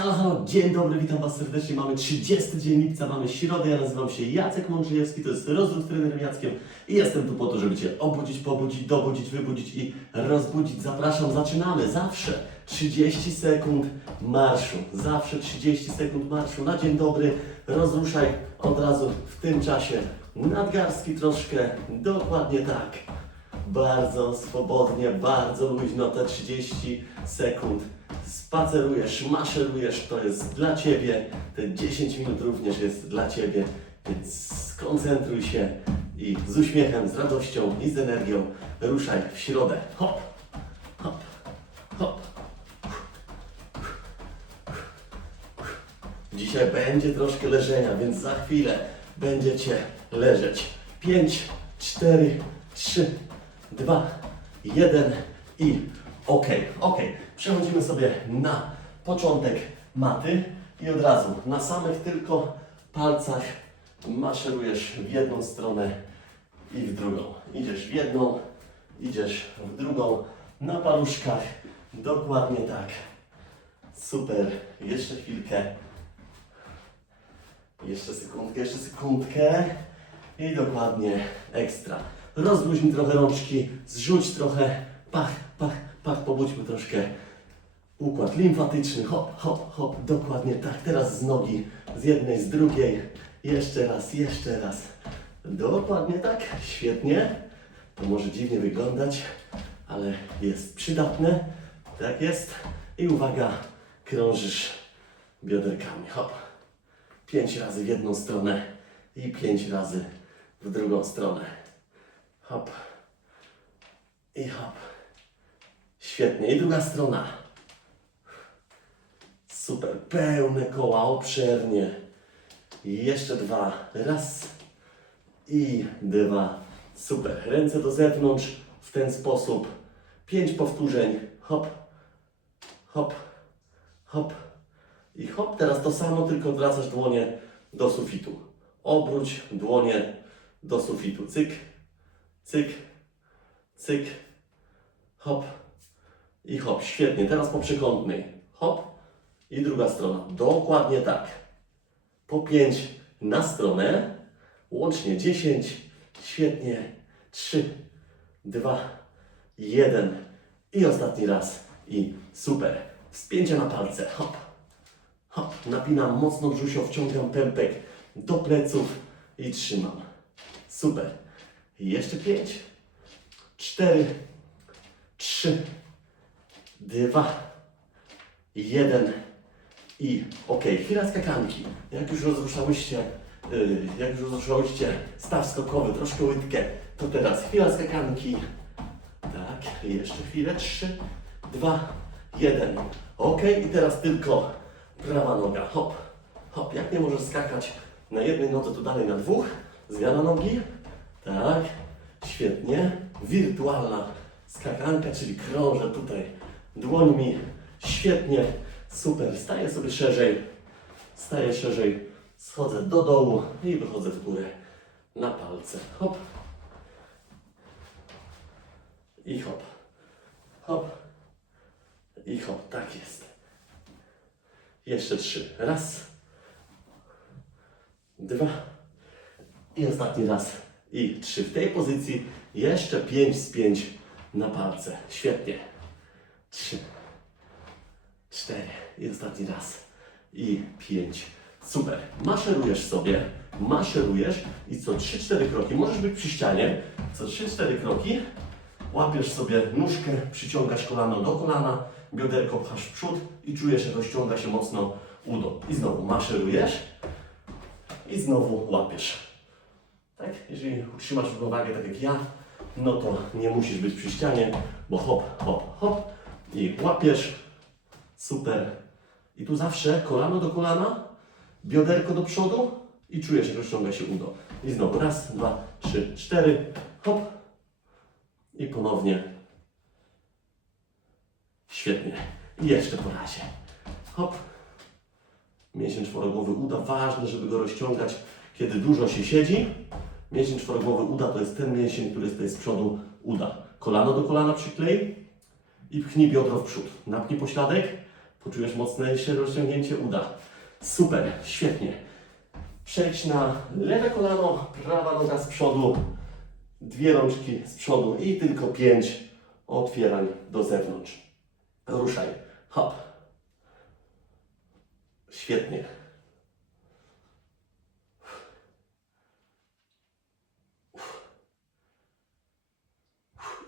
Halo, dzień dobry, witam Was serdecznie. Mamy 30 dzień lipca, mamy środę. Ja nazywam się Jacek Mądrzejewski, to jest z trenerem Jackiem i jestem tu po to, żeby Cię obudzić, pobudzić, dobudzić, wybudzić i rozbudzić. Zapraszam, zaczynamy. Zawsze 30 sekund marszu. Zawsze 30 sekund marszu. Na dzień dobry rozruszaj od razu w tym czasie nadgarstki troszkę. Dokładnie tak. Bardzo swobodnie, bardzo luźno te 30 sekund. Spacerujesz, maszerujesz, to jest dla Ciebie. Te 10 minut również jest dla Ciebie, więc skoncentruj się i z uśmiechem, z radością i z energią ruszaj w środę. Hop, hop, hop. Dzisiaj będzie troszkę leżenia, więc za chwilę będziecie leżeć. 5, 4, 3, 2, 1 i ok, ok. Przechodzimy sobie na początek maty i od razu na samych tylko palcach maszerujesz w jedną stronę i w drugą. Idziesz w jedną, idziesz w drugą, na paluszkach. Dokładnie tak. Super. Jeszcze chwilkę. Jeszcze sekundkę, jeszcze sekundkę. I dokładnie ekstra. Rozluźnij trochę rączki, zrzuć trochę. Pach, pach, pach, pobudźmy troszkę układ limfatyczny. Hop, hop, hop. Dokładnie tak. Teraz z nogi, z jednej, z drugiej. Jeszcze raz, jeszcze raz. Dokładnie tak. Świetnie. To może dziwnie wyglądać, ale jest przydatne. Tak jest. I uwaga, krążysz bioderkami. Hop. Pięć razy w jedną stronę i pięć razy w drugą stronę. Hop. I hop. Świetnie. I druga strona. Super. Pełne koła, obszernie. I jeszcze dwa. Raz. I dwa. Super. Ręce do zewnątrz w ten sposób. Pięć powtórzeń. Hop. Hop. Hop. I hop, teraz to samo, tylko odwracasz dłonie do sufitu. Obróć dłonie do sufitu. Cyk, cyk, cyk, hop i hop. Świetnie. Teraz po przekątnej. Hop i druga strona. Dokładnie tak. Po pięć na stronę. Łącznie 10. Świetnie. 3, 2, 1 i ostatni raz. I super. Wspięcie na palce. Hop. Hop, napinam mocno brzusio, wciągam pępek do pleców i trzymam. Super. Jeszcze pięć, cztery, trzy, dwa, jeden i ok. Chwila skakanki. Jak już rozruszałyście, yy, jak już rozruszałyście staw skokowy, troszkę łydkę, to teraz chwila skakanki. Tak, jeszcze chwilę. Trzy, dwa, jeden. Ok, i teraz tylko prawa noga. Hop, hop. Jak nie możesz skakać na jednej nodze, to dalej na dwóch. Zmiana nogi. Tak, świetnie. Wirtualna skakanka, czyli krążę tutaj dłońmi. Świetnie, super. Staję sobie szerzej, staję szerzej, schodzę do dołu i wychodzę w górę na palce. Hop. I hop. Hop. I hop. Tak jest. Jeszcze trzy. Raz. Dwa. I ostatni raz. I trzy. W tej pozycji jeszcze pięć z pięć na palce. Świetnie. Trzy. Cztery. I ostatni raz. I pięć. Super. Maszerujesz sobie. Maszerujesz i co 3-4 kroki, możesz być przy ścianie, co 3-4 kroki łapiesz sobie nóżkę, przyciągasz kolano do kolana, bioderko pchasz w przód i czujesz, jak rozciąga się mocno udo. I znowu maszerujesz i znowu łapiesz. Tak? Jeżeli utrzymasz równowagę tak jak ja, no to nie musisz być przy ścianie, bo hop, hop, hop i łapiesz. Super. I tu zawsze kolano do kolana, bioderko do przodu i czujesz, jak rozciąga się udo. I znowu raz, dwa, trzy, cztery, hop i ponownie. Świetnie. I jeszcze po razie. Hop. Mięsień czworogłowy uda. Ważne, żeby go rozciągać, kiedy dużo się siedzi. Mięsień czworogłowy uda to jest ten mięsień, który jest tutaj z przodu uda. Kolano do kolana przyklej i pchnij biodro w przód. Napnij pośladek, Poczujesz mocniejsze rozciągnięcie uda. Super, świetnie. Przejdź na lewe kolano, prawa noga z przodu, dwie rączki z przodu i tylko pięć otwierań do zewnątrz. Ruszaj. Hop. Świetnie.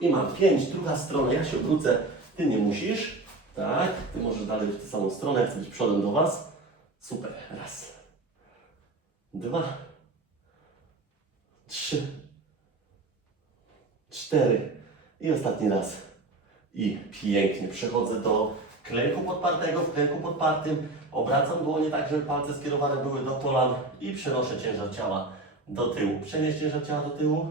I mam pięć, druga strona, ja się odwrócę, ty nie musisz, tak, ty możesz dalej w tę samą stronę, chcę być przodem do Was, super, raz, dwa, trzy, cztery. I ostatni raz. I pięknie, przechodzę do klęku podpartego, w klęku podpartym obracam dłonie tak, żeby palce skierowane były do kolan i przenoszę ciężar ciała do tyłu, przenieś ciężar ciała do tyłu,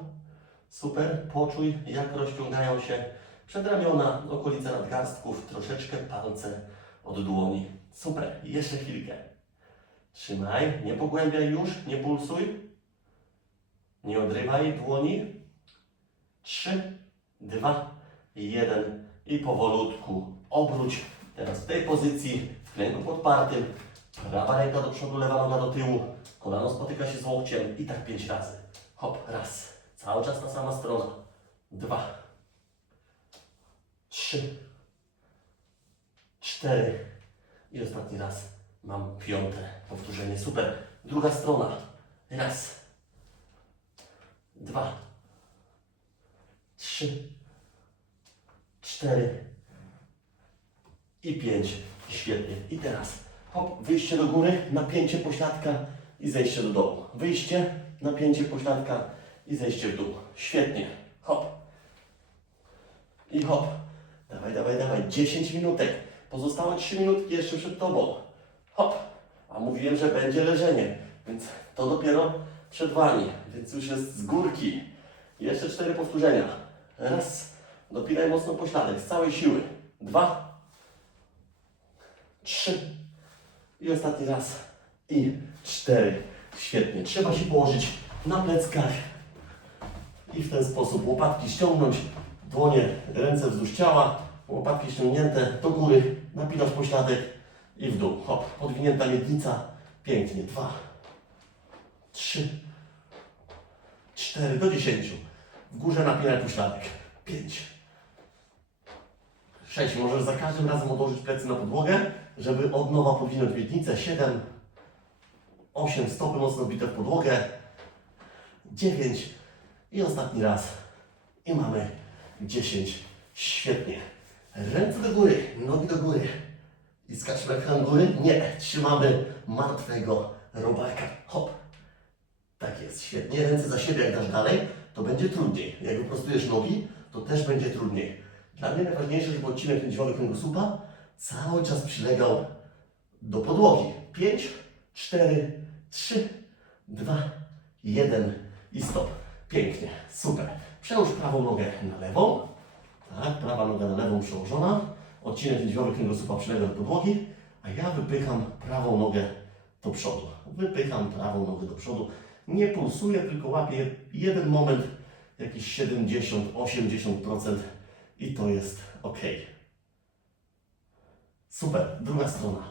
Super, poczuj jak rozciągają się przedramiona, okolice nadgarstków, troszeczkę palce od dłoni. Super, jeszcze chwilkę. Trzymaj, nie pogłębiaj już, nie pulsuj. Nie odrywaj dłoni. Trzy, dwa, jeden i powolutku obróć. Teraz w tej pozycji, w klęku podpartym, prawa ręka do przodu, lewa noga do tyłu, kolano spotyka się z łokciem i tak pięć razy. Hop, raz. Cały czas ta sama strona. Dwa. Trzy. Cztery. I ostatni raz. Mam piąte powtórzenie. Super. Druga strona. Raz. Dwa. Trzy. Cztery. I pięć. Świetnie. I teraz hop, wyjście do góry, napięcie pośladka i zejście do dołu. Wyjście, napięcie pośladka i zejście w dół. Świetnie. Hop. I hop. Dawaj, dawaj, dawaj. 10 minutek. Pozostałe 3 minutki jeszcze przed Tobą. Hop. A mówiłem, że będzie leżenie, więc to dopiero przed Wami, więc już jest z górki. Jeszcze 4 powtórzenia. Raz. Dopinaj mocno pośladek z całej siły. Dwa. Trzy. I ostatni raz. I cztery. Świetnie. Trzeba się położyć na pleckach i w ten sposób łopatki ściągnąć, dłonie, ręce wzdłuż ciała, łopatki ściągnięte do góry, napinasz pośladek i w dół. Hop, podwinięta miednica, pięknie. Dwa, trzy, cztery, do dziesięciu. W górze napinaj pośladek. Pięć, sześć. Możesz za każdym razem odłożyć plecy na podłogę, żeby od nowa podwinąć miednicę. Siedem, osiem, stopy mocno bite w podłogę. Dziewięć, i ostatni raz. I mamy 10. Świetnie. Ręce do góry, nogi do góry. I skaczmy ekran góry? Nie. Trzymamy martwego robaka. Hop. Tak jest, świetnie. Ręce za siebie, jak dasz dalej, to będzie trudniej. Jak wyprostujesz nogi, to też będzie trudniej. Dla mnie najważniejsze, żeby odcinek lędźwiowy kręgosłupa cały czas przylegał do podłogi. 5, 4, 3, 2, 1 i stop. Pięknie, super. Przełóż prawą nogę na lewą. Tak, prawa noga na lewą przełożona. Odcinek lędźwiowy kręgosłupa przylega do podłogi, a ja wypycham prawą nogę do przodu. Wypycham prawą nogę do przodu. Nie pulsuję, tylko łapię jeden moment, jakieś 70-80% i to jest ok. Super, druga strona.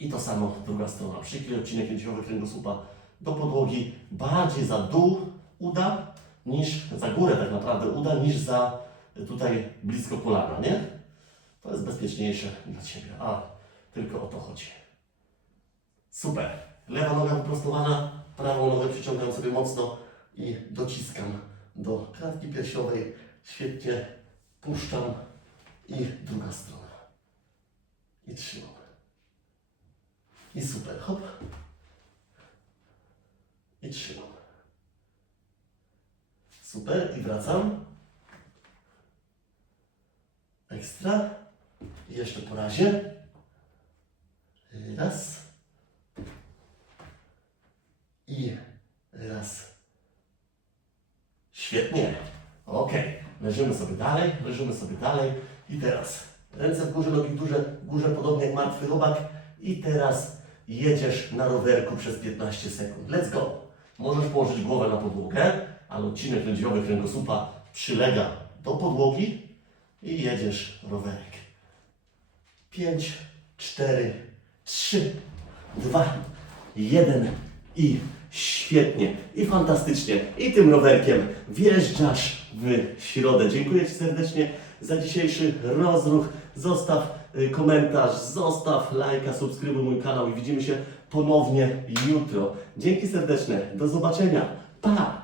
I to samo druga strona. Przykryj odcinek lędźwiowy kręgosłupa do podłogi bardziej za dół uda niż za górę tak naprawdę uda niż za tutaj blisko kolana, nie? To jest bezpieczniejsze dla Ciebie. A, tylko o to chodzi. Super. Lewa noga wyprostowana, prawą nogę przyciągam sobie mocno i dociskam do klatki piersiowej. Świetnie. Puszczam i druga strona. I trzymam. I super. Hop i trzymam. Super, i wracam. Ekstra. I jeszcze po razie. Raz. I raz. Świetnie. Ok. Leżymy sobie dalej, leżymy sobie dalej. I teraz ręce w górze, nogi w górze, w górze podobnie jak martwy robak. I teraz jedziesz na rowerku przez 15 sekund. Let's go. Możesz położyć głowę na podłogę, ale odcinek lędźwiowy kręgosłupa przylega do podłogi i jedziesz rowerek. 5, 4, 3, 2, 1 i świetnie, i fantastycznie. I tym rowerkiem wjeżdżasz w środę. Dziękuję Ci serdecznie za dzisiejszy rozruch. Zostaw y, komentarz, zostaw lajka, subskrybuj mój kanał i widzimy się ponownie jutro. Dzięki serdeczne, do zobaczenia. Pa!